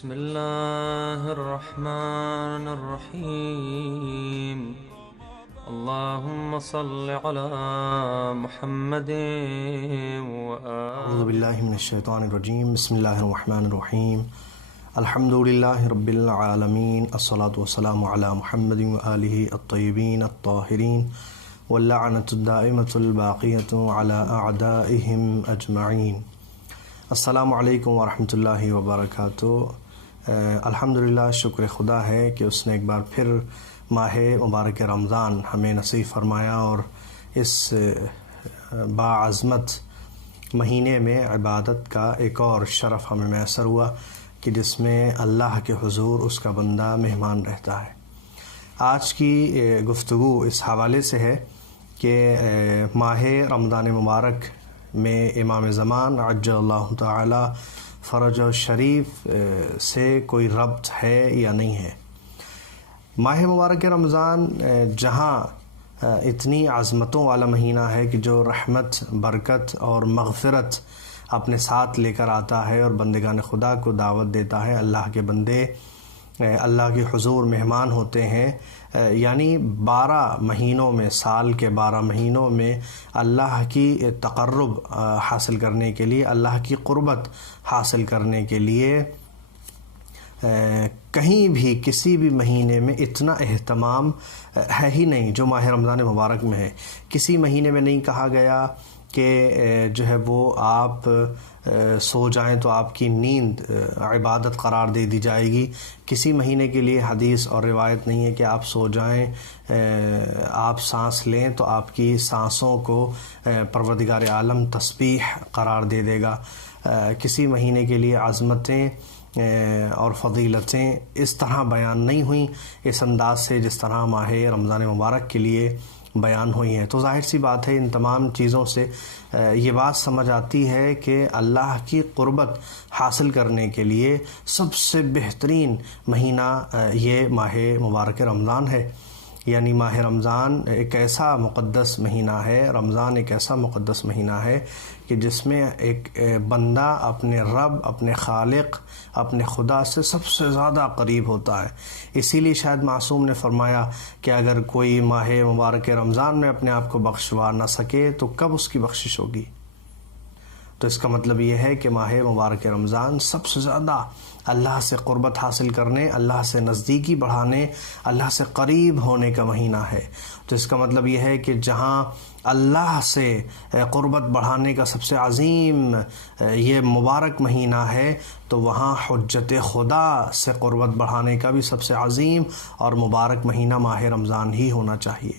بسم الله الرحمن الرحيم. اللهم صل على محمد اعوذ باللہ من الشیطان الرجیم. بسم اللہ الرحمن الرحیم. الحمد للہ رب العالمین. الصلاة والسلام علی محمد وآلہ الطیبین الطاہرین واللعنۃ الدائمۃ الباقیۃ علی اعدائہم اجمعین. السلام علیکم ورحمۃ اللہ وبرکاتہ. الحمدللہ، شکر خدا ہے کہ اس نے ایک بار پھر ماہ مبارک رمضان ہمیں نصیب فرمایا اور اس باعظمت مہینے میں عبادت کا ایک اور شرف ہمیں میسر ہوا کہ جس میں اللہ کے حضور اس کا بندہ مہمان رہتا ہے. آج کی گفتگو اس حوالے سے ہے کہ ماہ رمضان مبارک میں امام زمان عجل اللہ تعالی فرج شریف سے کوئی ربط ہے یا نہیں ہے. ماہ مبارک رمضان جہاں اتنی عظمتوں والا مہینہ ہے کہ جو رحمت، برکت اور مغفرت اپنے ساتھ لے کر آتا ہے اور بندگان خدا کو دعوت دیتا ہے. اللہ کے بندے اللہ کے حضور مہمان ہوتے ہیں، یعنی 12 مہینوں میں، سال کے 12 مہینوں میں اللہ کی تقرب حاصل کرنے کے لیے، اللہ کی قربت حاصل کرنے کے لیے کہیں بھی کسی بھی مہینے میں اتنا اہتمام ہے ہی نہیں جو ماہ رمضان مبارک میں ہے. کسی مہینے میں نہیں کہا گیا کہ جو ہے وہ آپ سو جائیں تو آپ کی نیند عبادت قرار دے دی جائے گی. کسی مہینے کے لیے حدیث اور روایت نہیں ہے کہ آپ سو جائیں، آپ سانس لیں تو آپ کی سانسوں کو پروردگار عالم تسبیح قرار دے دے گا. کسی مہینے کے لیے عظمتیں اور فضیلتیں اس طرح بیان نہیں ہوئیں اس انداز سے جس طرح ماہ رمضان مبارک کے لیے بیان ہوئی ہیں. تو ظاہر سی بات ہے ان تمام چیزوں سے یہ بات سمجھ آتی ہے کہ اللہ کی قربت حاصل کرنے کے لیے سب سے بہترین مہینہ یہ ماہ مبارک رمضان ہے. یعنی ماہ رمضان ایک ایسا مقدس مہینہ ہے، رمضان ایک ایسا مقدس مہینہ ہے کہ جس میں ایک بندہ اپنے رب، اپنے خالق، اپنے خدا سے سب سے زیادہ قریب ہوتا ہے. اسی لیے شاید معصوم نے فرمایا کہ اگر کوئی ماہ مبارک رمضان میں اپنے آپ کو بخشوا نہ سکے تو کب اس کی بخشش ہوگی؟ تو اس کا مطلب یہ ہے کہ ماہ مبارک رمضان سب سے زیادہ اللہ سے قربت حاصل کرنے، اللہ سے نزدیکی بڑھانے، اللہ سے قریب ہونے کا مہینہ ہے. تو اس کا مطلب یہ ہے کہ جہاں اللہ سے قربت بڑھانے کا سب سے عظیم یہ مبارک مہینہ ہے تو وہاں حجت خدا سے قربت بڑھانے کا بھی سب سے عظیم اور مبارک مہینہ ماہ رمضان ہی ہونا چاہیے.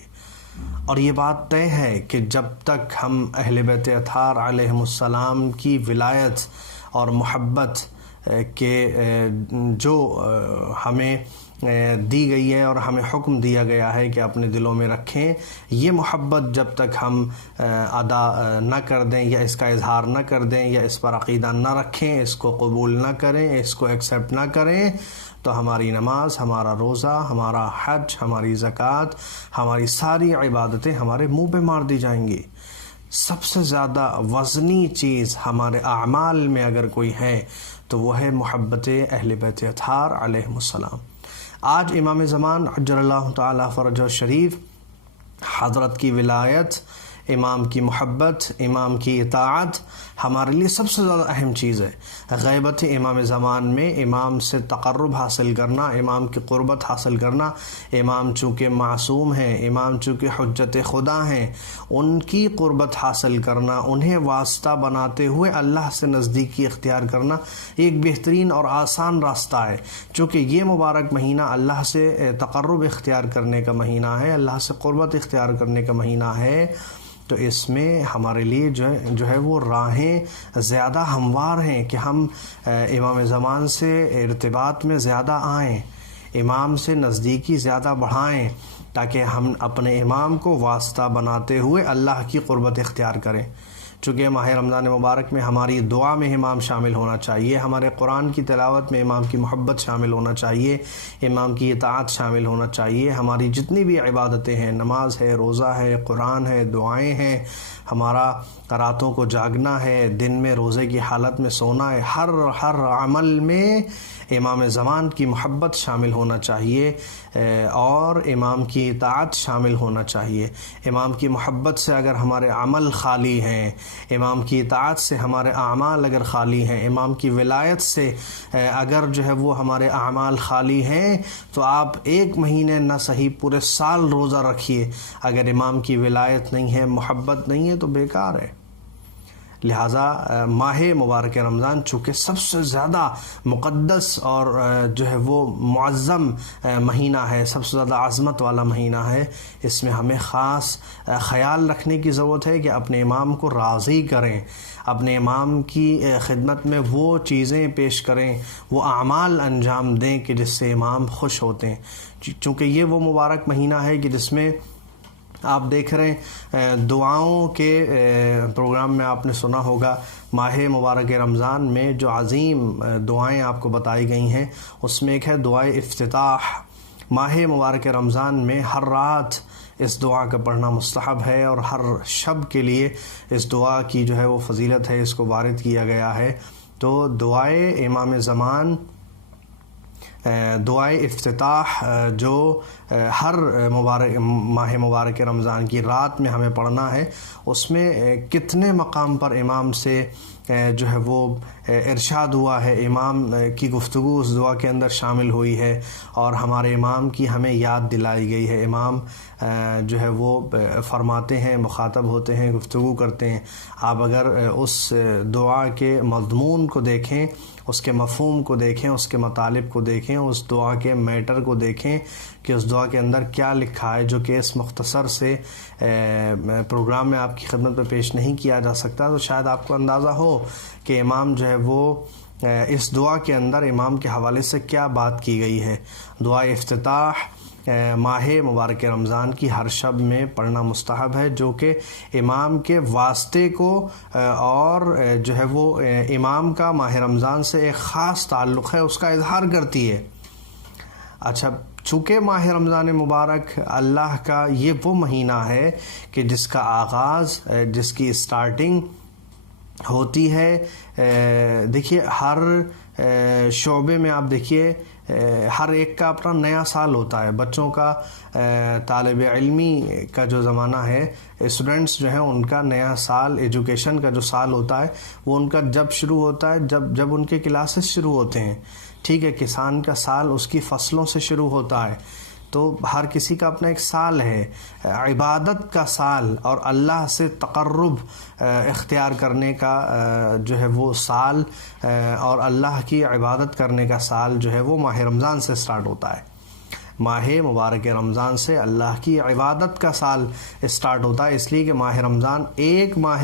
اور یہ بات طے ہے کہ جب تک ہم اہل بیت اطہار علیہم السلام کی ولایت اور محبت کے جو ہمیں دی گئی ہے اور ہمیں حکم دیا گیا ہے کہ اپنے دلوں میں رکھیں، یہ محبت جب تک ہم ادا نہ کر دیں یا اس کا اظہار نہ کر دیں یا اس پر عقیدہ نہ رکھیں، اس کو قبول نہ کریں، اس کو ایکسیپٹ نہ کریں، تو ہماری نماز، ہمارا روزہ، ہمارا حج، ہماری زکوٰۃ، ہماری ساری عبادتیں ہمارے منہ پہ مار دی جائیں گی. سب سے زیادہ وزنی چیز ہمارے اعمال میں اگر کوئی ہے تو وہ ہے محبت اہل بیت اطہار علیہم السلام. آج امام زمان عجل اللہ تعالی فرجہ شریف حضرت کی ولایت، امام کی محبت، امام کی اطاعت ہمارے لیے سب سے زیادہ اہم چیز ہے. غیبت امام زمان میں امام سے تقرب حاصل کرنا، امام کی قربت حاصل کرنا، امام چونکہ معصوم ہیں، امام چونکہ حجت خدا ہیں، ان کی قربت حاصل کرنا، انہیں واسطہ بناتے ہوئے اللہ سے نزدیکی اختیار کرنا ایک بہترین اور آسان راستہ ہے. چونکہ یہ مبارک مہینہ اللہ سے تقرب اختیار کرنے کا مہینہ ہے، اللہ سے قربت اختیار کرنے کا مہینہ ہے، تو اس میں ہمارے لیے جو ہے وہ راہیں زیادہ ہموار ہیں کہ ہم امام زمان سے ارتباط میں زیادہ آئیں، امام سے نزدیکی زیادہ بڑھائیں، تاکہ ہم اپنے امام کو واسطہ بناتے ہوئے اللہ کی قربت اختیار کریں. چونکہ ماہ رمضان مبارک میں ہماری دعا میں امام شامل ہونا چاہیے، ہمارے قرآن کی تلاوت میں امام کی محبت شامل ہونا چاہیے، امام کی اطاعت شامل ہونا چاہیے. ہماری جتنی بھی عبادتیں ہیں، نماز ہے، روزہ ہے، قرآن ہے، دعائیں ہیں، ہمارا راتوں کو جاگنا ہے، دن میں روزے کی حالت میں سونا ہے، ہر عمل میں امام زمان کی محبت شامل ہونا چاہیے اور امام کی اطاعت شامل ہونا چاہیے۔ امام کی محبت سے اگر ہمارے عمل خالی ہیں، امام کی اطاعت سے ہمارے اعمال اگر خالی ہیں، امام کی ولایت سے اگر جو ہے وہ ہمارے اعمال خالی ہیں، تو آپ ایک مہینے نہ صحیح پورے سال روزہ رکھیے، اگر امام کی ولایت نہیں ہے، محبت نہیں ہے، تو بیکار ہے۔ لہٰذا ماہ مبارک رمضان چونکہ سب سے زیادہ مقدس اور جو ہے وہ معظم مہینہ ہے، سب سے زیادہ عظمت والا مہینہ ہے، اس میں ہمیں خاص خیال رکھنے کی ضرورت ہے کہ اپنے امام کو راضی کریں، اپنے امام کی خدمت میں وہ چیزیں پیش کریں، وہ اعمال انجام دیں کہ جس سے امام خوش ہوتے ہیں۔ چونکہ یہ وہ مبارک مہینہ ہے کہ جس میں آپ دیکھ رہے ہیں دعاؤں کے پروگرام میں آپ نے سنا ہوگا، ماہ مبارک رمضان میں جو عظیم دعائیں آپ کو بتائی گئی ہیں، اس میں ایک ہے دعائے افتتاح۔ ماہ مبارک رمضان میں ہر رات اس دعا کا پڑھنا مستحب ہے، اور ہر شب کے لیے اس دعا کی جو ہے وہ فضیلت ہے، اس کو وارد کیا گیا ہے۔ تو دعائے امام زمان، دعائے افتتاح جو ہر ماہ مبارک رمضان کی رات میں ہمیں پڑھنا ہے، اس میں کتنے مقام پر امام سے جو ہے وہ ارشاد ہوا ہے، امام کی گفتگو اس دعا کے اندر شامل ہوئی ہے، اور ہمارے امام کی ہمیں یاد دلائی گئی ہے۔ امام جو ہے وہ فرماتے ہیں، مخاطب ہوتے ہیں، گفتگو کرتے ہیں۔ آپ اگر اس دعا کے مضمون کو دیکھیں، اس کے مفہوم کو دیکھیں، اس کے مطالب کو دیکھیں، اس دعا کے میٹر کو دیکھیں کہ اس دعا کے اندر کیا لکھا ہے، جو کہ اس مختصر سے پروگرام میں آپ کی خدمت میں پیش نہیں کیا جا سکتا، تو شاید آپ کو اندازہ ہو کہ امام جو ہے وہ اس دعا کے اندر امام کے حوالے سے کیا بات کی گئی ہے۔ دعا افتتاح ماہ مبارک رمضان کی ہر شب میں پڑھنا مستحب ہے، جو کہ امام کے واسطے کو اور جو ہے وہ امام کا ماہ رمضان سے ایک خاص تعلق ہے، اس کا اظہار کرتی ہے۔ اچھا، چونکہ ماہ رمضان مبارک اللہ کا یہ وہ مہینہ ہے کہ جس کا آغاز، جس کی اسٹارٹنگ ہوتی ہے، دیکھیے ہر شعبے میں آپ دیکھیے ہر ایک کا اپنا نیا سال ہوتا ہے۔ بچوں کا، طالب علمی کا جو زمانہ ہے، اسٹوڈنٹس جو ہیں ان کا نیا سال، ایجوکیشن کا جو سال ہوتا ہے، وہ ان کا جب شروع ہوتا ہے جب ان کے کلاسز شروع ہوتے ہیں، ٹھیک ہے۔ کسان کا سال اس کی فصلوں سے شروع ہوتا ہے، تو ہر کسی کا اپنا ایک سال ہے، عبادت کا سال اور اللہ سے تقرب اختیار کرنے کا جو ہے وہ سال، اور اللہ کی عبادت کرنے کا سال جو ہے وہ ماہ رمضان سے سٹارٹ ہوتا ہے۔ ماہ مبارک رمضان سے اللہ کی عبادت کا سال سٹارٹ ہوتا ہے، اس لیے کہ ماہ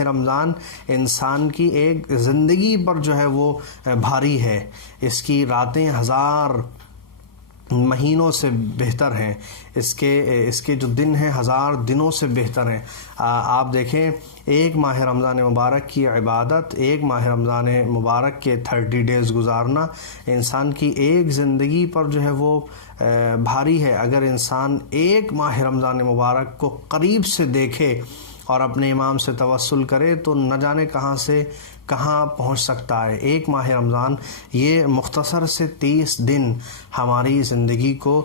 رمضان انسان کی ایک زندگی پر جو ہے وہ بھاری ہے، اس کی راتیں 1000 مہینوں سے بہتر ہیں، اس کے جو دن ہیں 1000 دنوں سے بہتر ہیں۔ آپ دیکھیں ایک ماہ رمضان مبارک کی عبادت، ایک ماہ رمضان مبارک کے 30 ڈیز گزارنا انسان کی ایک زندگی پر جو ہے وہ بھاری ہے۔ اگر انسان ایک ماہ رمضان مبارک کو قریب سے دیکھے اور اپنے امام سے توسل کرے تو نہ جانے کہاں سے کہاں پہنچ سکتا ہے۔ ایک ماہ رمضان، یہ مختصر سے 30 دن ہماری زندگی کو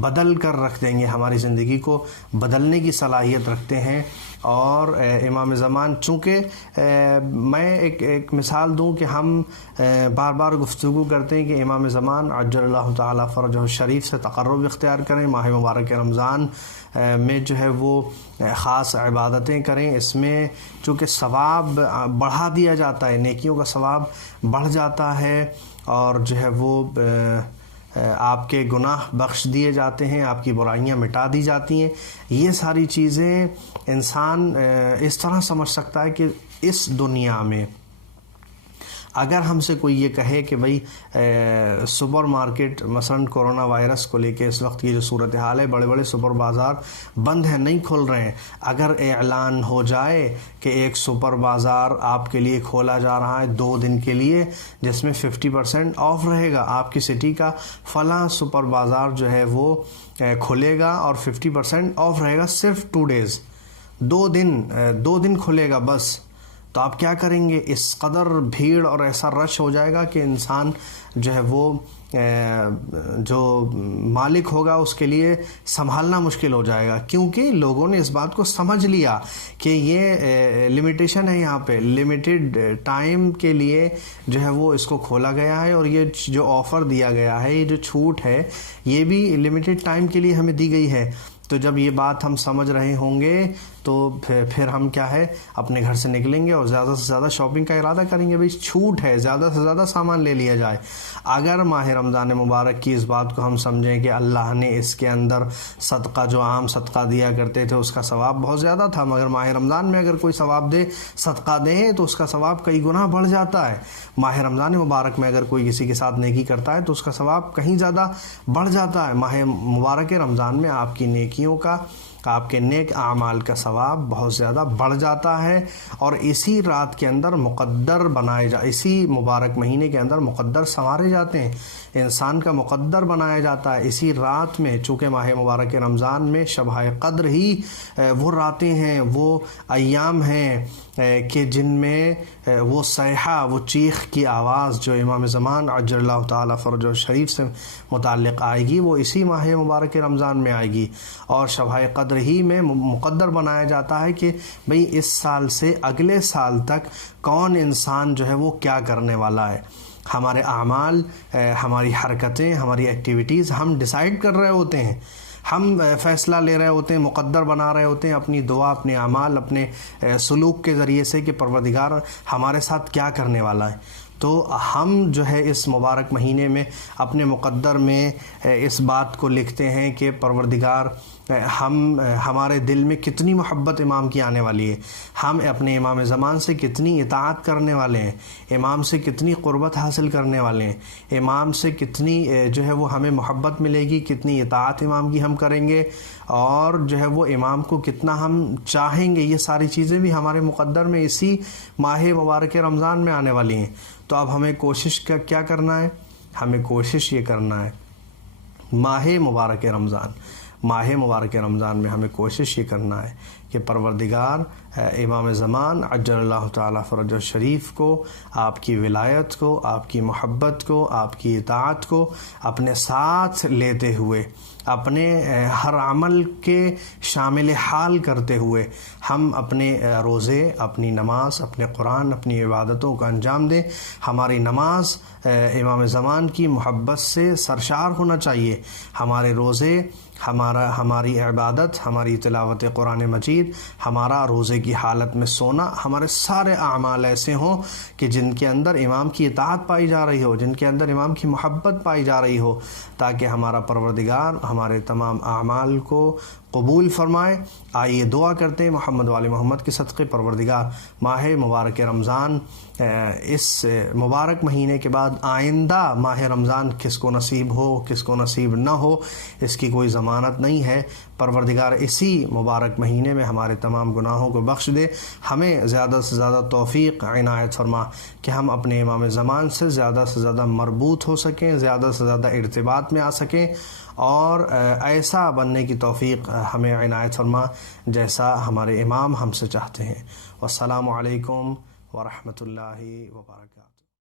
بدل کر رکھ دیں گے، ہماری زندگی کو بدلنے کی صلاحیت رکھتے ہیں۔ اور امام زمان، چونکہ میں ایک مثال دوں کہ ہم بار بار گفتگو کرتے ہیں کہ امام زمان عجل اللہ تعالیٰ فرجہ الشریف سے تقرب اختیار کریں، ماہ مبارک رمضان میں جو ہے وہ خاص عبادتیں کریں، اس میں چونکہ ثواب بڑھا دیا جاتا ہے، نیکیوں کا ثواب بڑھ جاتا ہے، اور جو ہے وہ آپ کے گناہ بخش دیے جاتے ہیں، آپ کی برائیاں مٹا دی جاتی ہیں۔ یہ ساری چیزیں انسان اس طرح سمجھ سکتا ہے کہ اس دنیا میں اگر ہم سے کوئی یہ کہے کہ بھئی سپر مارکیٹ مثلا کورونا وائرس کو لے کے اس وقت کی جو صورتحال ہے، بڑے بڑے سپر بازار بند ہیں، نہیں کھل رہے ہیں، اگر اعلان ہو جائے کہ ایک سپر بازار آپ کے لیے کھولا جا رہا ہے 2 دن کے لیے، جس میں 50% آف رہے گا، آپ کی سٹی کا فلاں سپر بازار جو ہے وہ کھلے گا اور 50% آف رہے گا، صرف 2 ڈیز، 2 دن کھلے گا بس، تو آپ کیا کریں گے؟ اس قدر بھیڑ اور ایسا رش ہو جائے گا کہ انسان جو ہے وہ جو مالک ہوگا اس کے لیے سنبھالنا مشکل ہو جائے گا، کیونکہ لوگوں نے اس بات کو سمجھ لیا کہ یہ لمیٹیشن ہے، یہاں پہ لمیٹڈ ٹائم کے لیے جو ہے وہ اس کو کھولا گیا ہے، اور یہ جو آفر دیا گیا ہے، یہ جو چھوٹ ہے، یہ بھی لمیٹڈ ٹائم کے لیے ہمیں دی گئی ہے۔ تو جب یہ بات ہم سمجھ رہے ہوں گے تو پھر ہم کیا ہے اپنے گھر سے نکلیں گے اور زیادہ سے زیادہ شاپنگ کا ارادہ کریں گے، بھئی چھوٹ ہے، زیادہ سے زیادہ سامان لے لیا جائے۔ اگر ماہ رمضان مبارک کی اس بات کو ہم سمجھیں کہ اللہ نے اس کے اندر صدقہ، جو عام صدقہ دیا کرتے تھے، اس کا ثواب بہت زیادہ تھا، مگر ماہ رمضان میں اگر کوئی ثواب دے، صدقہ دیں تو اس کا ثواب کئی گنا بڑھ جاتا ہے۔ ماہ رمضان مبارک میں اگر کوئی کسی کے ساتھ نیکی کرتا ہے تو اس کا ثواب کہیں زیادہ بڑھ جاتا ہے۔ ماہ مبارک رمضان میں آپ کی نیکیوں کا، آپ کے نیک اعمال کا ثواب بہت زیادہ بڑھ جاتا ہے، اور اسی رات کے اندر مقدر اسی مبارک مہینے کے اندر مقدر سنوارے جاتے ہیں، انسان کا مقدر بنایا جاتا ہے اسی رات میں۔ چونکہ ماہ مبارک رمضان میں شب قدر ہی وہ راتیں ہیں، وہ ایام ہیں کہ جن میں وہ صیحہ، وہ چیخ کی آواز جو امام زمان عجل اللہ تعالیٰ فرجہ شریف سے متعلق آئے گی، وہ اسی ماہ مبارک رمضان میں آئے گی، اور شب قدر ہی میں مقدر بنایا جاتا ہے کہ بھئی اس سال سے اگلے سال تک کون انسان جو ہے وہ کیا کرنے والا ہے۔ ہمارے اعمال، ہماری حرکتیں، ہماری ایکٹیویٹیز ہم ڈیسائیڈ کر رہے ہوتے ہیں، ہم فیصلہ لے رہے ہوتے ہیں، مقدر بنا رہے ہوتے ہیں اپنی دعا، اپنے اعمال، اپنے سلوک کے ذریعے سے کہ پروردگار ہمارے ساتھ کیا کرنے والا ہے۔ تو ہم جو ہے اس مبارک مہینے میں اپنے مقدر میں اس بات کو لکھتے ہیں کہ پروردگار ہمارے دل میں کتنی محبت امام کی آنے والی ہے، ہم اپنے امام زمان سے کتنی اطاعت کرنے والے ہیں، امام سے کتنی قربت حاصل کرنے والے ہیں، امام سے کتنی جو ہے وہ ہمیں محبت ملے گی، کتنی اطاعت امام کی ہم کریں گے، اور جو ہے وہ امام کو کتنا ہم چاہیں گے۔ یہ ساری چیزیں بھی ہمارے مقدر میں اسی ماہ مبارک رمضان میں آنے والی ہیں۔ تو اب ہمیں کوشش کیا کرنا ہے؟ ہمیں کوشش یہ کرنا ہے ماہ مبارک رمضان میں ہمیں کوشش یہ کرنا ہے کہ پروردگار امام زمان عجل اللہ تعالیٰ فرجہ شریف کو، آپ کی ولایت کو، آپ کی محبت کو، آپ کی اطاعت کو اپنے ساتھ لیتے ہوئے، اپنے ہر عمل کے شامل حال کرتے ہوئے ہم اپنے روزے، اپنی نماز، اپنے قرآن، اپنی عبادتوں کا انجام دیں۔ ہماری نماز امام زمان کی محبت سے سرشار ہونا چاہیے، ہمارے روزے، ہماری عبادت، ہماری تلاوت قرآن مجید، ہمارا روزے کی حالت میں سونا، ہمارے سارے اعمال ایسے ہوں کہ جن کے اندر امام کی اطاعت پائی جا رہی ہو، جن کے اندر امام کی محبت پائی جا رہی ہو، تاکہ ہمارا پروردگار ہمارے تمام اعمال کو قبول فرمائے۔ آئیے دعا کرتے ہیں محمد وآل محمد کے صدقے، پروردگار ماہ مبارک رمضان، اس مبارک مہینے کے بعد آئندہ ماہ رمضان کس کو نصیب ہو، کس کو نصیب نہ ہو، اس کی کوئی ضمانت نہیں ہے۔ پروردگار اسی مبارک مہینے میں ہمارے تمام گناہوں کو بخش دے، ہمیں زیادہ سے زیادہ توفیق عنایت فرما کہ ہم اپنے امام زمان سے زیادہ مربوط ہو سکیں، زیادہ سے زیادہ ارتباط میں آ سکیں، اور ایسا بننے کی توفیق ہمیں عنایت فرما جیسا ہمارے امام ہم سے چاہتے ہیں۔ والسلام علیکم ورحمۃ اللہ وبرکاتہ۔